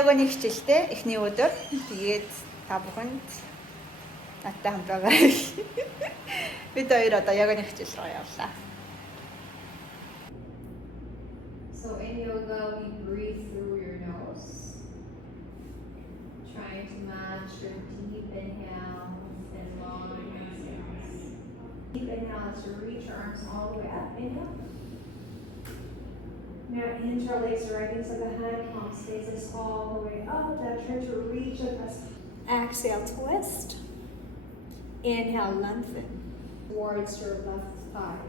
йоганы хичээлтэй эхний өдөр. Тэгээд та бүхэнд надтай хамт байгаарай. Бид хоёр одоо йоганы хичээл рүү явлаа. So in yoga, we breathe through your nose, trying to match your deep inhale and long exhales. Deep inhale is to reach your arms all the way up. Inhale. Now interlace the right into the hand, palm faces all the way up. Now try to reach across. Exhale, twist. Inhale, lengthen. Towards your left thigh.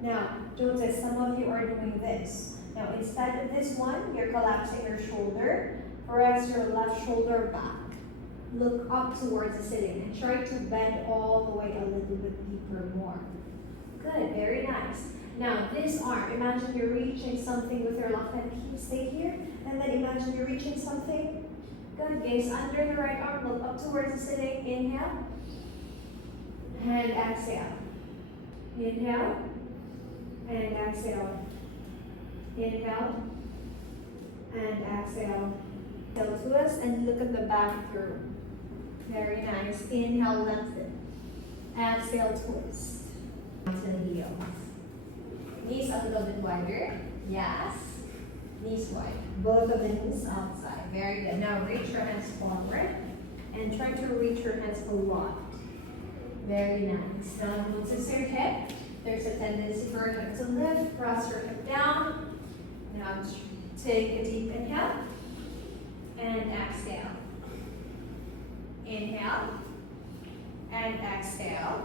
Now, notice some of you are doing this. Now, instead of this one, you're collapsing your shoulder. Press your left shoulder back. Look up towards the ceiling and try to bend all the way a little bit deeper more. Good, very nice. Now, this arm, imagine you're reaching something with your left hand. Stay here, and then imagine you're reaching something. Good, gaze under the right arm, look up towards the ceiling. Inhale, and exhale. Inhale, and exhale. Inhale, and exhale. Exhale, twist, and look at the back through. Very nice. Inhale, lengthen. Exhale, twist. To the heels. Knees a little bit wider. Yes. Knees wide. Both of the knees outside. Very good. Now reach your hands forward and try to reach your hands a lot. Very nice. Now notice your hip. There's a tendency for your hip to lift. Press your hip down. Now take a deep inhale and exhale. Inhale and exhale.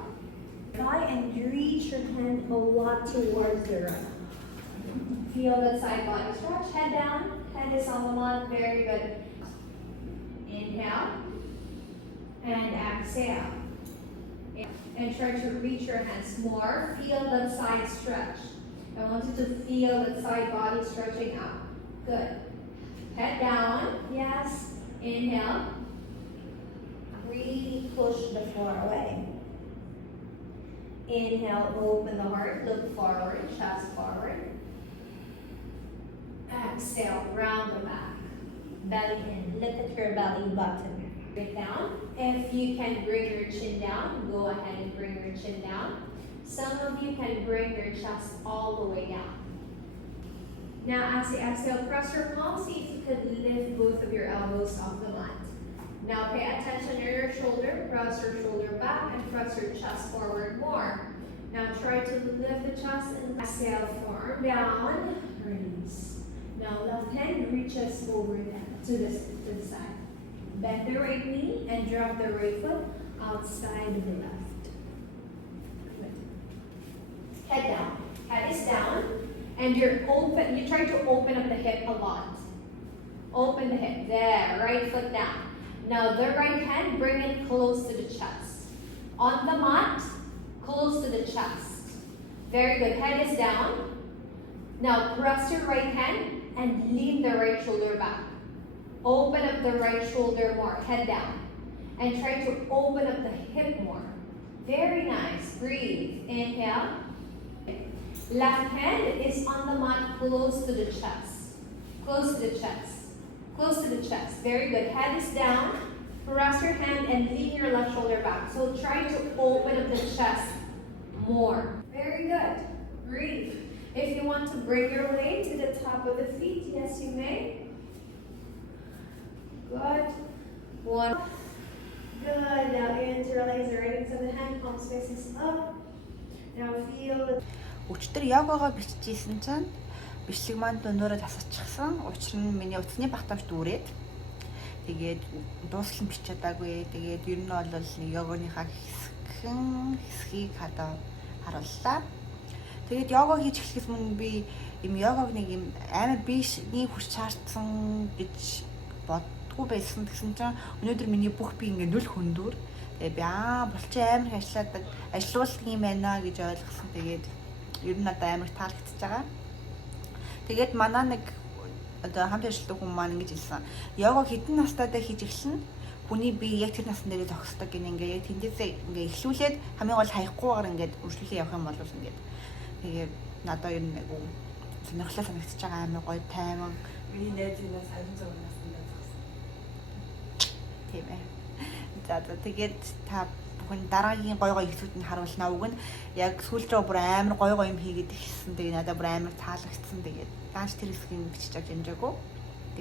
Try and reach your hand a lot towards the right. Feel that side body stretch. Head down. Head is on the mat. Very good. Inhale and exhale. And try to reach your hands more. Feel that side stretch. I want you to feel that side body stretching out. Good. Head down. Yes. Inhale. Really push the floor away. Inhale, open the heart, look forward, chest forward. Exhale, round the back. Belly in, look at your belly button. Break down. If you can bring your chin down, go ahead and bring your chin down. Some of you can bring your chest all the way down. Now as you exhale, press your palms, see if you could lift both of your elbows off the mat. Now pay attention to your shoulder, press your shoulder back and press your chest forward more. Now try to lift the chest and exhale, forearm down, release. Now left hand reaches over to the side. Bend the right knee and drop the right foot outside of the left. Good. Head down. Head is down and you're open. You try to open up the hip a lot. Open the hip. There. Right foot down. Now the right hand, bring it close to the chest. On the mat, close to the chest. Very good. Head is down. Now press your right hand and lean the right shoulder back. Open up the right shoulder more. Head down. And try to open up the hip more. Very nice. Breathe. Inhale. Left hand is on the mat close to the chest. Close to the chest. Close to the chest. Very good. Head is down. Press your hand and lean your left shoulder back. So try to open up the chest more. Very good. Breathe. If you want to bring your weight to the top of the feet, yes you may. Good. One. Good. Now interlace the right into the hand, palms faces up. Now feel. Өчтөр йогогоо бичижсэн чинь бичлэг маань дөнөөрөө тасчихсан. Учир нь миний утасны багтаамж дүүрээд тэгээд дуусгал нь бич чадаагүй. Тэгээд ер нь бол йогоныхаа хэсгийг хадаа харууллаа. Тэгээд йога хийж эхлэхээс өмнө би юм йогог нэг юм амар биений хүч чаардсан гэж боддгоо байсан. Тэгсэн чинь өнөөдөр миний бүх би ингээ нүл хөндүр. Тэгээд би булчин амар ажиллаад ажилуулдаг юм байна гэж ойлгосон. Тэгээд ер нь надад амар таалагдчихж байгаа. Тэгээд манай нэг одоо хамт ажилладаг хүмүүс маань ингэж хэлсэн. Йога хэдэн настайдаа хийж эхэлнэ. Хүний бие яг тэр насны дээрээ зогсдог гин ингээ яг тэндээсээ ингээ эхлүүлээд хамгийн гол хаяггүйгээр ингээд үргэлжлүүлээ явах юм бол ингээд тэгээд надад ер нь нэг сонирхолтой санагдчихж байгаа амар гоё тайман Миний найзынаас харин зураг наснаа зогсон. Тийм ээ. За тэгээд та бүхэн дараагийн гой гой хэсгүүд нь харуулнаа. Уг нь яг сүүлдээ бүр амар гой гой юм хийгээд ирсэн. Тэгээд надад бүр амар таалагдсан. Тэгээд дааш тэр хэсгийг бичиж авч амжаагүй.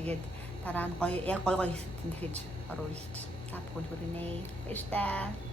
Тэгээд дараа нь гой яг гой гой хэсгүүд нь дахиж оруулж та бүхэнд хүргэнэ. Баяр таа.